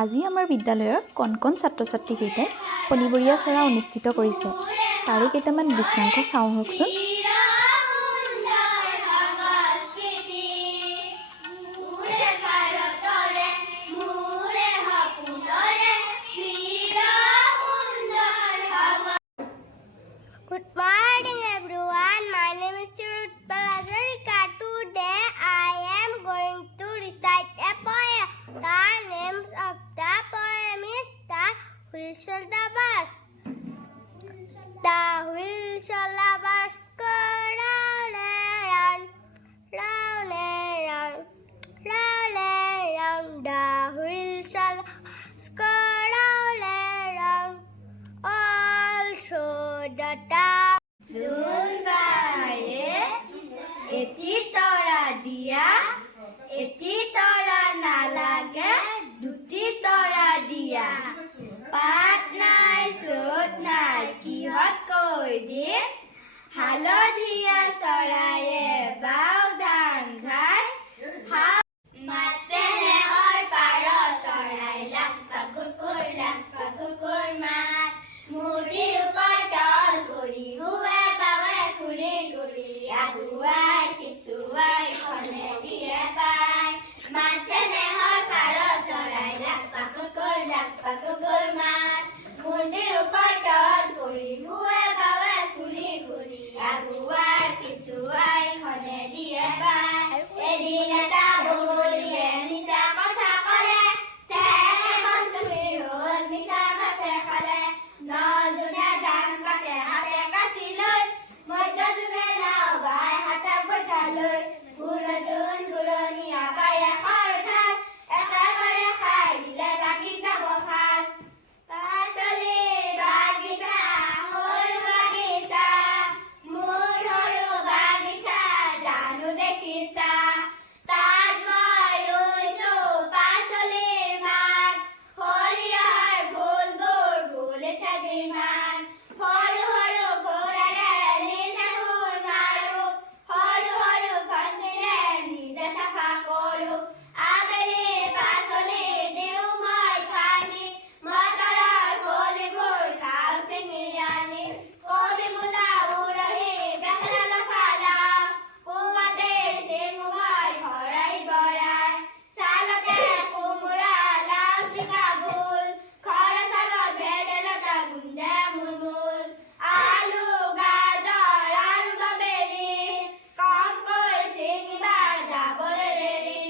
আজি আমাৰ বিদ্যালয়ৰ কণ ছাত্ৰ-ছাত্ৰীকেইটাই শনিবৰীয়া চৰা অনুষ্ঠিত কৰিছে। তাৰে কেইটামান দৃশ্যাংশ চাওঁ আহকচোন। Good morning everyone. My name is Shirutpal Hazarika. Today I am going to recite a poem. The name of the poem is The Wheels of the Bus. The wheels of the bus go round and round, round and round, round and round. The wheels of the bus go round and round, all through the town. জোনবাৰে এটি তৰা দিয়া, এটি তৰা নালাগে, দুটি তৰা দিয়া। পাত নাই চোত নাই কিহত কৈ দিম, হালধীয়া চৰায়ে বাও ধান খায়। মাছে নেহৰ পাৰ চৰাই লাখ পাকুৰ মাত, মুঠিৰ ওপৰত তল কৰি হুৱে বাৱে ঘূৰি ঘূৰি, আগুৱাই পিছুৱাই খনে দিয়ে পায়। মাছে নেহৰ পাৰ চৰাই লাখ পাকুৰ মাত, মুঠিৰ ওপৰত তল কৰি হুৱে বাৱে ঘূৰি ঘূৰি, আগুৱাই পিছুৱাই খনে দিয়ে পায়। এদিন এটা বগলীয়ে মিছা কথা ক'লে, ঠেং এখন চুই হ'ল মিছাৰ মাছে খালে। নজনে ধান কাটে হাতে কাচি লৈ, মধ্যজনে নাও বাই হাতত বঠা লৈ, ঘূৰণি ঘূৰণীয়া পায়ে খৰ ঠাই, একেবাৰে খাই দিলে লাগি যাব খাল। পাচলিৰ বাগিচা সৰু বাগিচা, মোৰ সৰু বাগিচা জানো দেখিছা, তাত মই ৰুইছোঁ পাচলিৰ মান, সৰিয়হৰ ফুলবোৰ ফুলিছে যিমান, সৰু সৰু কোৰেৰে নিজে কোৰ মাৰোঁ, সৰু সৰু খন্তিৰে নিজে চাফা কৰোঁ। আবেলি পাচলি দিওঁ মই পানী, মটৰৰ কলিবোৰ খাওঁ ছিঙি আনি, কবি মূলা উৰহি বেঙেনা লফা লাও, পুৱাতে ছিঙো মই খৰাহি ভৰাই, চালতে কোমোৰা লাও জিকা ভোল, খৰা চালত ভেদাইলতা গুন্ধে মুলমুল, আলু গাজৰ আৰু বাবেলি, কমকৈ ছিঙিবা যাবলৈ ৰেলি।